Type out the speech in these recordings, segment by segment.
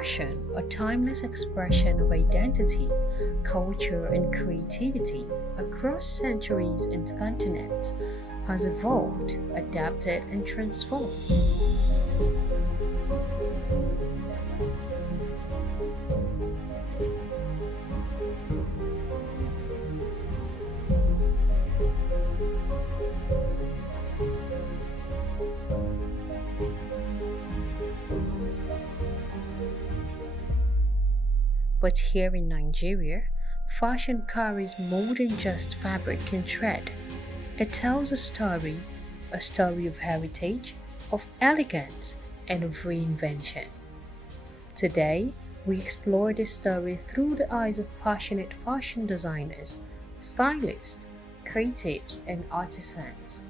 Fashion, a timeless expression of identity, culture, and creativity across centuries and continents, has evolved, adapted, and transformed. But here in Nigeria, fashion carries more than just fabric and thread. It tells a story of heritage, of elegance, and of reinvention. Today, we explore this story through the eyes of passionate fashion designers, stylists, creatives, and artisans.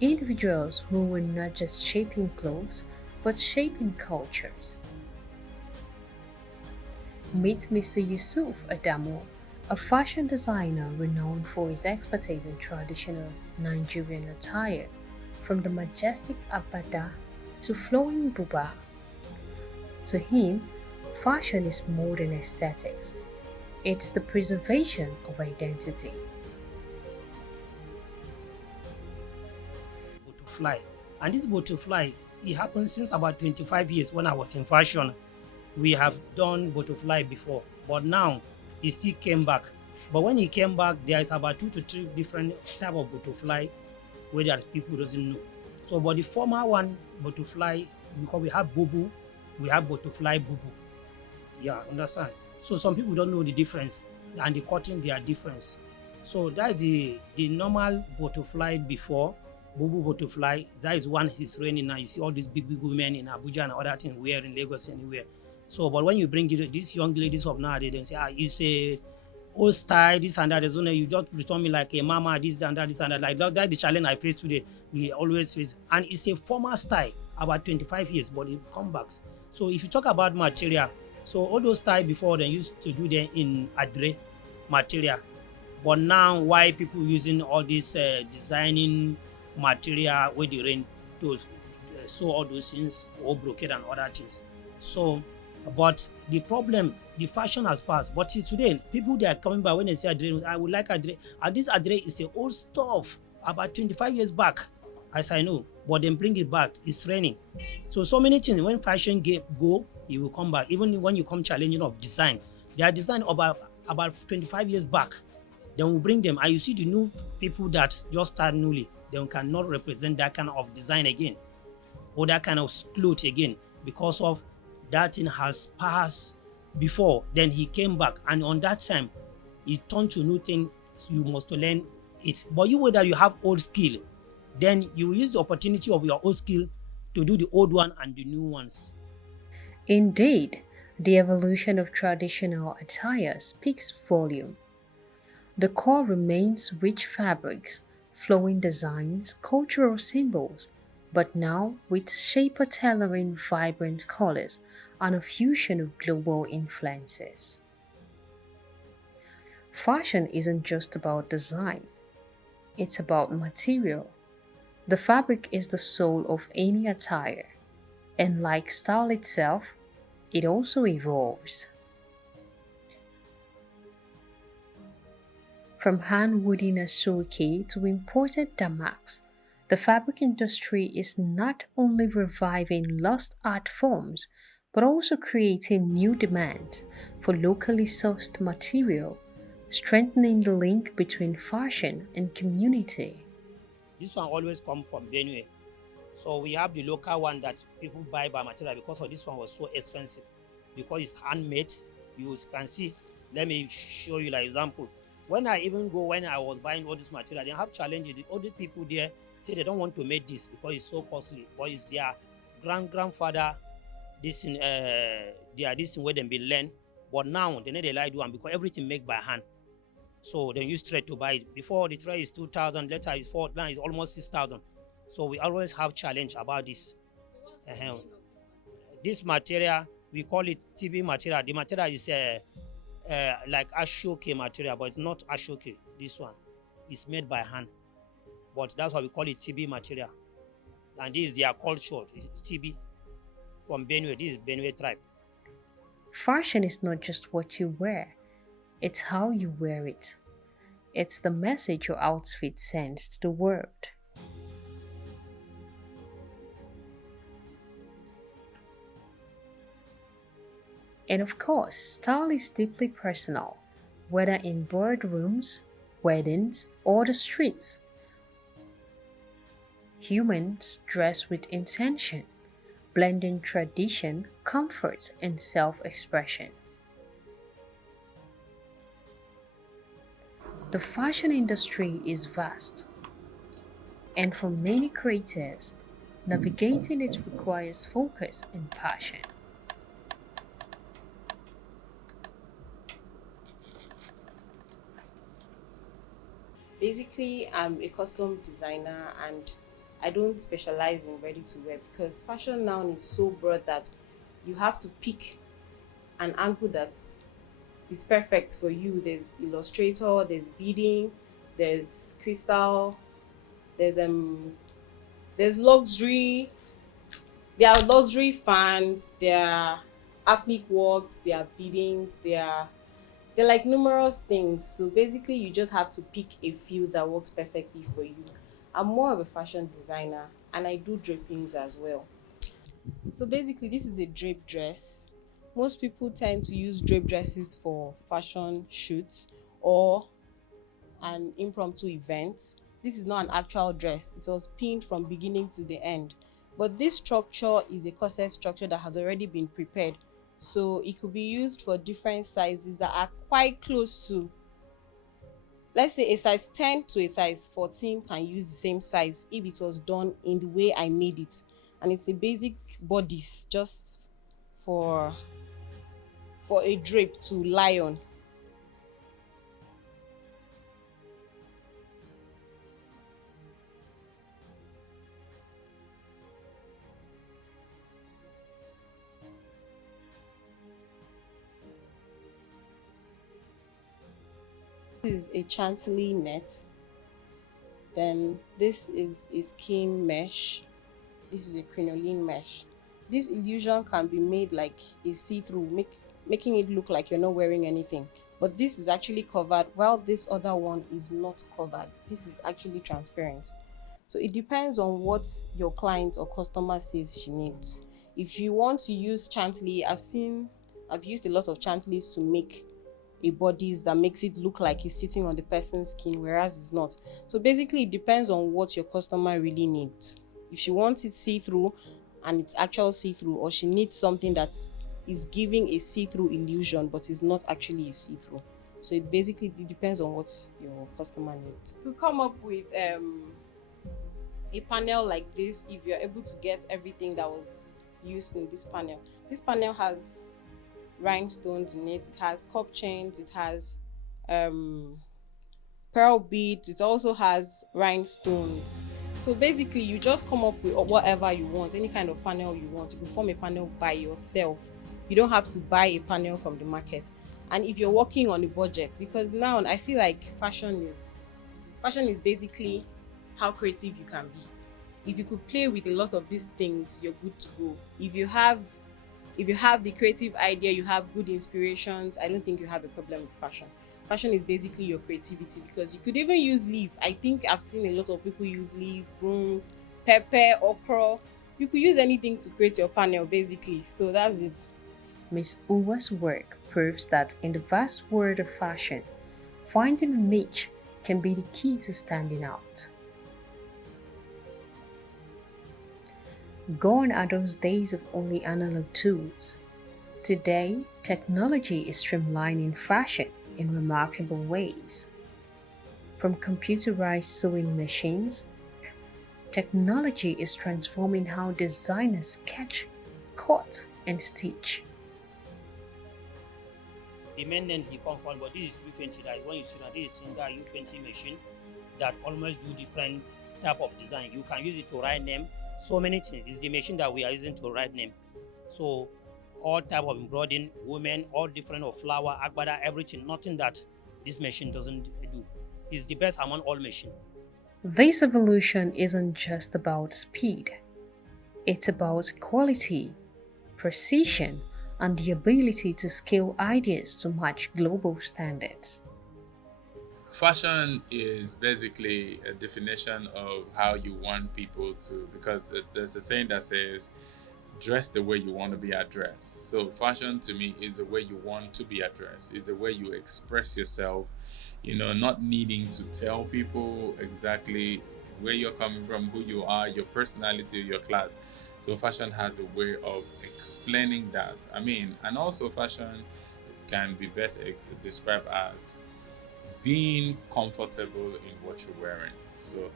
Individuals who were not just shaping clothes, but shaping cultures. Meet Mr. Yusuf Adamo, a fashion designer renowned for his expertise in traditional Nigerian attire, from the majestic abada to flowing buba. To him, fashion is more than aesthetics, it's the preservation of identity. Butterfly. And this butterfly, it happened since about 25 years when I was in fashion. We have done butterfly before, but now he still came back. But when he came back, there is about 2 to 3 different type of butterfly where that people doesn't know. So, but the former one, butterfly, because we have bubu, we have butterfly bubu. Yeah, understand? So some people don't know the difference and the cutting their difference. So that's the normal butterfly before, bubu butterfly. That is one is raining now. You see all these big women in Abuja and other things wearing Lagos anywhere. So, but when you bring it, these young ladies of nowadays, they say, it's a old style, this and that. There's only you just return me like a mama, this and that, this and that. Like that's the challenge I face today. We always face, and it's a former style about 25 years, but it comes back. So if you talk about material, so all those style before they used to do them in adre material, but now why people using all this designing material where they rain to sew all those things or brocade and other things. So, but the problem, the fashion has passed. But see, today, people they are coming by when they say adre, I would like adre. And this adre is the old stuff about 25 years back, as I know. But then bring it back. It's raining. So many things. When fashion go, it will come back. Even when you come challenging of design, they are designed about 25 years back. Then we bring them, and you see the new people that just start newly. They cannot represent that kind of design again, or that kind of cloth again, because of that thing has passed before. Then he came back, and on that time, he turned to new thing. You must learn it. But you whether you have old skill, then you use the opportunity of your old skill to do the old one and the new ones. Indeed, the evolution of traditional attire speaks volume. The core remains rich fabrics, flowing designs, cultural symbols, but now with shaper tailoring, vibrant colors, and a fusion of global influences. Fashion isn't just about design, it's about material. The fabric is the soul of any attire, and like style itself, it also evolves. From hand-woven asoke to imported damask, the fabric industry is not only reviving lost art forms, but also creating new demand for locally sourced material, strengthening the link between fashion and community. This one always come from Benue. So we have the local one that people buy by material because of this one was so expensive. Because it's handmade, you can see. Let me show you like example. When I even go, when I was buying all this material, they have challenges. All the people there say they don't want to make this because it's so costly. But it's their grandfather, this in they are this in where they been learned. But now they need a light one because everything made by hand. So they use thread to buy it. Before the thread is 2,000, later it's 4, now it's almost 6,000. So we always have challenge about this. Uh-huh. This material, we call it TB material. The material is like ashoke material, but it's not ashoke. This one is made by hand, but that's why we call it TB material. And this is their culture, it's TB from Benue. This is Benue tribe. Fashion is not just what you wear, it's how you wear it. It's the message your outfit sends to the world. And of course, style is deeply personal, whether in boardrooms, weddings, or the streets. Humans dress with intention, blending tradition, comfort, and self expression. The fashion industry is vast, and for many creatives, navigating it requires focus and passion. Basically, I'm a custom designer and I don't specialize in ready to wear because fashion now is so broad that you have to pick an angle that is perfect for you. There's illustrator, there's beading, there's crystal, there's there's luxury, there are luxury fans, there are applique works, there are beadings, they're like numerous things. So basically, you just have to pick a few that works perfectly for you. I'm more of a fashion designer and I do drapings as well. So basically, this is a drape dress. Most people tend to use drape dresses for fashion shoots or an impromptu event. This is not an actual dress. It was pinned from beginning to the end. But this structure is a corset structure that has already been prepared. So it could be used for different sizes that are quite close to, let's say a size 10 to a size 14 can use the same size if it was done in the way I made it. And it's a basic bodice just for a drape to lie on. This is a chantilly net. Then this is a skin mesh. This is a crinoline mesh. This illusion can be made like a see-through, making it look like you're not wearing anything. But this is actually covered while this other one is not covered. This is actually transparent. So it depends on what your client or customer says she needs. If you want to use chantilly, I've used a lot of chantillies to make a bodice that makes it look like it's sitting on the person's skin, whereas it's not. So basically, it depends on what your customer really needs. If she wants it see-through and it's actual see-through, or she needs something that is giving a see-through illusion but is not actually a see-through. So it depends on what your customer needs. You come up with a panel like this if you're able to get everything that was used in this panel. This panel has rhinestones in it, it has cup chains, it has pearl beads, it also has rhinestones. So basically, you just come up with whatever you want, any kind of panel you want. You can form a panel by yourself. You don't have to buy a panel from the market. And if you're working on a budget, because now I feel like fashion is basically how creative you can be. If you could play with a lot of these things, you're good to go. If you have the creative idea, you have good inspirations, I don't think you have a problem with fashion. Fashion is basically your creativity, because you could even use leaf. I think I've seen a lot of people use leaf, brooms, pepper, okra. You could use anything to create your panel basically. So that's it. Miss Uwa's work proves that in the vast world of fashion, finding a niche can be the key to standing out. Gone are those days of only analog tools. Today, technology is streamlining fashion in remarkable ways. From computerized sewing machines, technology is transforming how designers sketch, cut, and stitch. The main name he come from, but this is U20. That when you see that this is single U20 machine that almost do different type of design. You can use it to write name. So many things. It's the machine that we are using to write name. So all type of embroidering, women, all different of flower, agbada, everything. Nothing that this machine doesn't do. It's the best among all machine. This evolution isn't just about speed, it's about quality, precision, and the ability to scale ideas to match global standards. Fashion is basically a definition of how you want people to, because there's a saying that says, dress the way you want to be addressed. So fashion to me is the way you want to be addressed. It's the way you express yourself, not needing to tell people exactly where you're coming from, who you are, your personality, your class. So fashion has a way of explaining that. And also fashion can be best described as being comfortable in what you're wearing. So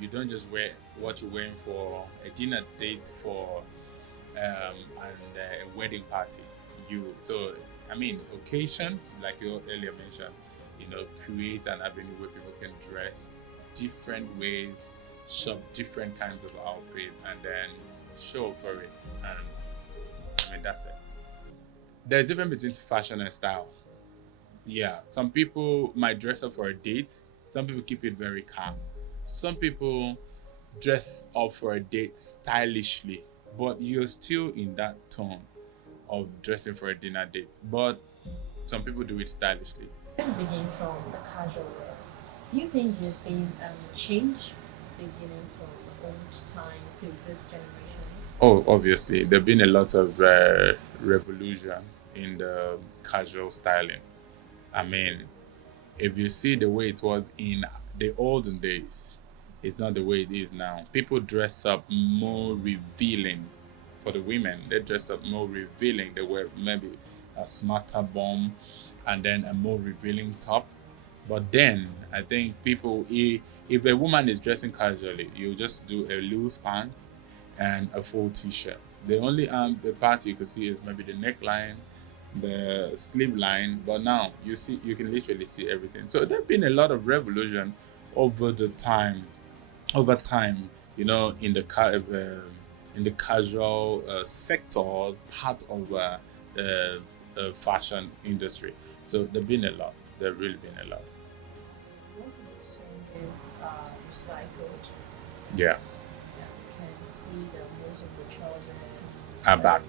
you don't just wear what you're wearing for a dinner date for and a wedding party. Occasions like you earlier mentioned, create an avenue where people can dress different ways, shop different kinds of outfit, and then show up for it. And that's it. There's a difference between fashion and style. Yeah, some people might dress up for a date. Some people keep it very calm. Some people dress up for a date stylishly, but you're still in that tone of dressing for a dinner date. But some people do it stylishly. Let's begin from the casual wears. Do you think there's been a change beginning from the old time to this generation? Oh, obviously, there's been a lot of revolution in the casual styling. I mean, if you see the way it was in the olden days, it's not the way it is now. People dress up more revealing. For the women, they dress up more revealing. They wear maybe a smarter bomb and then a more revealing top. But then I think people, if a woman is dressing casually, you just do a loose pant and a full t-shirt. The only the part you could see is maybe the neckline, the sleeve line, but now you can literally see everything. So there's been a lot of revolution over time, in the casual sector part of the fashion industry. So there's been a lot. There's really been a lot. Most of these changes are recycled. Yeah, You can see that most of the trousers are back.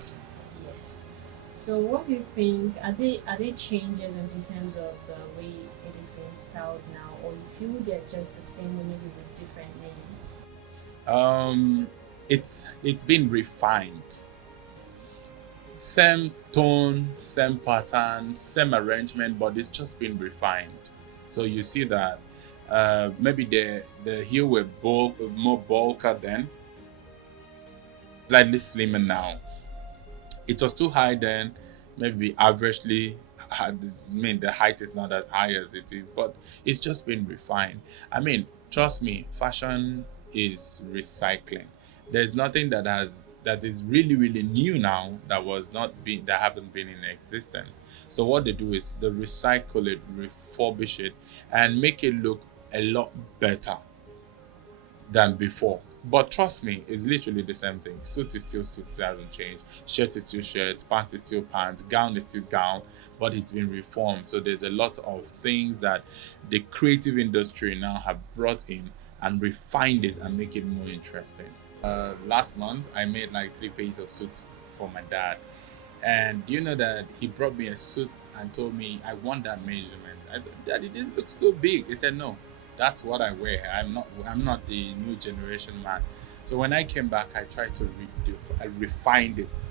Yes. So what do you think? Are they changes in terms of the way it is being styled now, or you feel they're just the same way, maybe with different names? It's been refined. Same tone, same pattern, same arrangement, but it's just been refined. So you see that maybe the heel were more bulker then, slightly slimmer now. It was too high then, maybe averagely. The height is not as high as it is, but it's just been refined. Trust me, fashion is recycling. There's nothing that is really really new now that haven't been in existence. So what they do is they recycle it, refurbish it, and make it look a lot better than before. But trust me, it's literally the same thing. Suit is still suit, it hasn't changed. Shirt is still shirt, pants is still pants, gown is still gown, but it's been reformed. So there's a lot of things that the creative industry now have brought in and refined it and make it more interesting. Last month, I made like 3 pairs of suits for my dad. And do you know that he brought me a suit and told me, I want that measurement. Daddy, this looks too big. He said, no, that's what I wear. I'm not the new generation man. So when I came back, I tried to I refined it,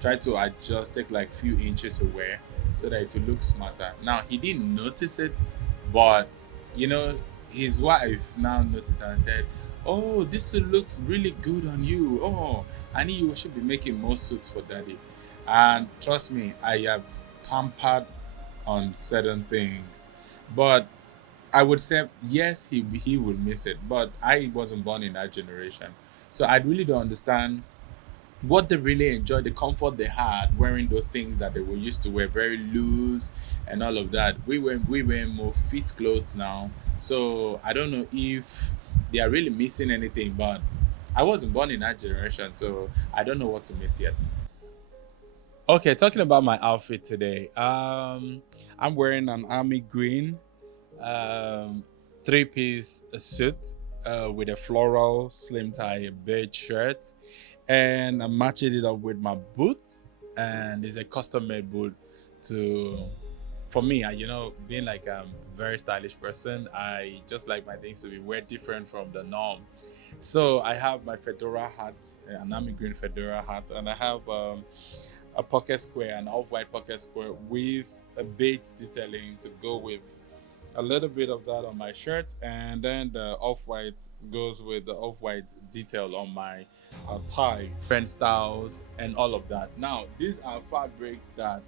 tried to adjust, take like few inches away so that it would look smarter. Now he didn't notice it, but his wife now noticed and said, oh, this suit looks really good on you. Oh, I knew you should be making more suits for daddy. And trust me, I have tampered on certain things, but I would say yes, he would miss it, but I wasn't born in that generation, so I really don't understand what they really enjoyed, the comfort they had wearing those things that they were used to wear, very loose and all of that. We wear more fit clothes now, so I don't know if they are really missing anything, but I wasn't born in that generation, so I don't know what to miss yet. Okay, talking about my outfit today. I'm wearing an army green 3-piece suit with a floral slim tie beige shirt, and I'm matching it up with my boots and it's a custom made boot to for me. Being like a very stylish person, I just like my things to be way different from the norm. So I have my fedora hat, an army green fedora hat, and I have a pocket square, an off-white pocket square with a beige detailing to go with a little bit of that on my shirt, and then the off-white goes with the off-white detail on my tie, different styles and all of that. Now these are fabrics that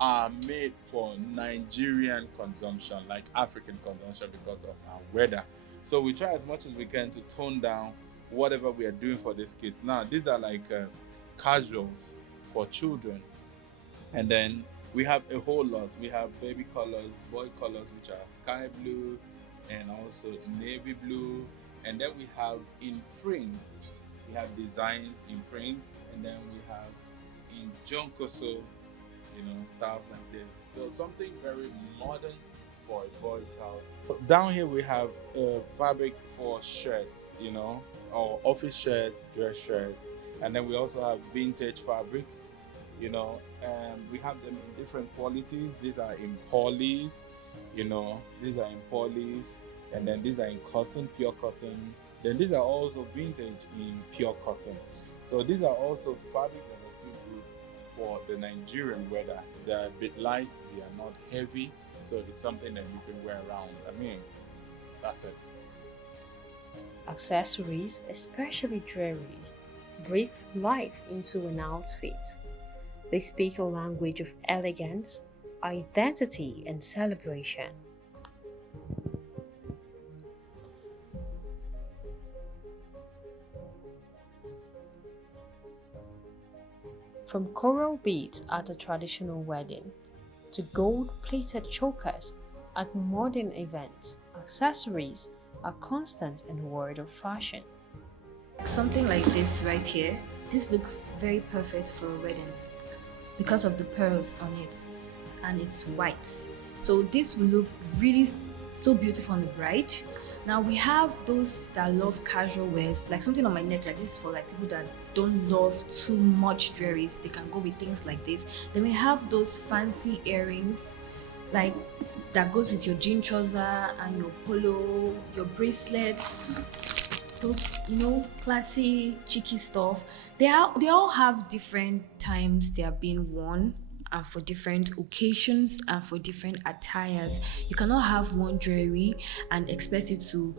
are made for Nigerian consumption, like African consumption, because of our weather. So we try as much as we can to tone down whatever we are doing for these kids. Now these are like casuals for children, and then we have a whole lot. We have baby colors, boy colors, which are sky blue and also navy blue. And then we have in prints, we have designs in print, and then we have in jonkoso, styles like this. So something very modern for a boy child. Down here we have fabric for shirts, or office shirts, dress shirts. And then we also have vintage fabrics, and we have them in different qualities. These are in polys, these are in polys, and then these are in cotton, pure cotton. Then these are also vintage in pure cotton. So these are also fabric that are still good for the Nigerian weather. They are a bit light, they are not heavy, so it's something that you can wear around. That's it. Accessories, especially jewelry, breathe life into an outfit. They speak a language of elegance, identity, and celebration. From coral beads at a traditional wedding to gold-plated chokers at modern events, accessories are constant in the world of fashion. Something like this right here, this looks very perfect for a wedding because of the pearls on it, and it's white. So this will look really so beautiful on the bride. Now we have those that love casual wears, like something on my neck like this, for like people that don't love too much jewelry. They can go with things like this. Then we have those fancy earrings, like that goes with your jean trouser and your polo, your bracelets, those classy cheeky stuff. They all have different times they are being worn, and for different occasions and for different attires. You cannot have one jewelry and expect it to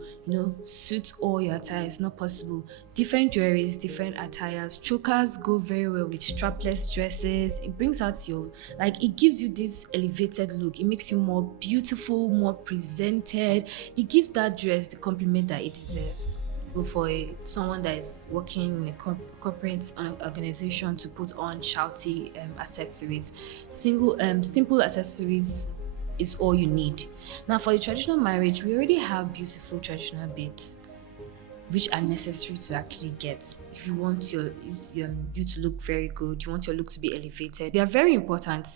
suit all your attire. It's not possible. Different jewelries, different attires. Chokers go very well with strapless dresses. It brings out it gives you this elevated look. It makes you more beautiful, more presented. It gives that dress the compliment that it deserves. For someone that is working in a corporate organization to put on shouty accessories. Simple accessories is all you need. Now for the traditional marriage, we already have beautiful traditional beads which are necessary to actually get. If you want you to look very good, you want your look to be elevated, they are very important.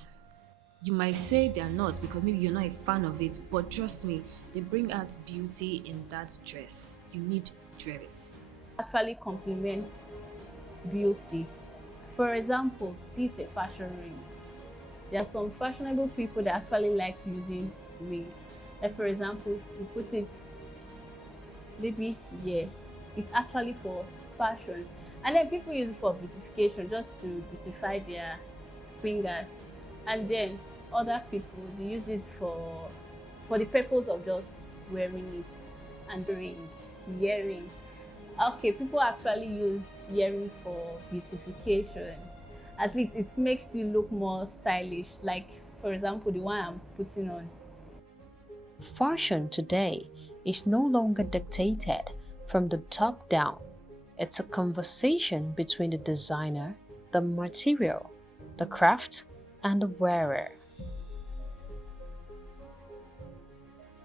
You might say they are not because maybe you're not a fan of it, but trust me, they bring out beauty in that dress. You need jewelries. Actually complements beauty. For example, this is a fashion ring. There are some fashionable people that actually like using ring. Like for example, you put it maybe here. It's actually for fashion. And then people use it for beautification, just to beautify their fingers. And then other people, they use it for the purpose of just wearing it and doing earrings. Okay, people actually use earrings for beautification. At least it makes you look more stylish, like for example the one I'm putting on. Fashion today is no longer dictated from the top down. It's a conversation between the designer, the material, the craft, and the wearer.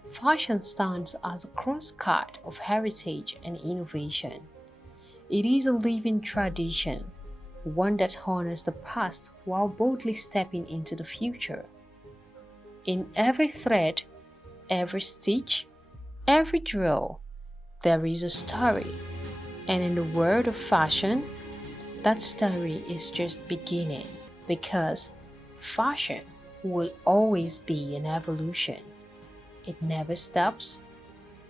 Fashion stands as a crosscut of heritage and innovation. It is a living tradition, one that honors the past while boldly stepping into the future. In every thread, every stitch, every drill, there is a story. And in the world of fashion, that story is just beginning. because fashion will always be an evolution. It never stops,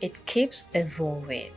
it keeps evolving.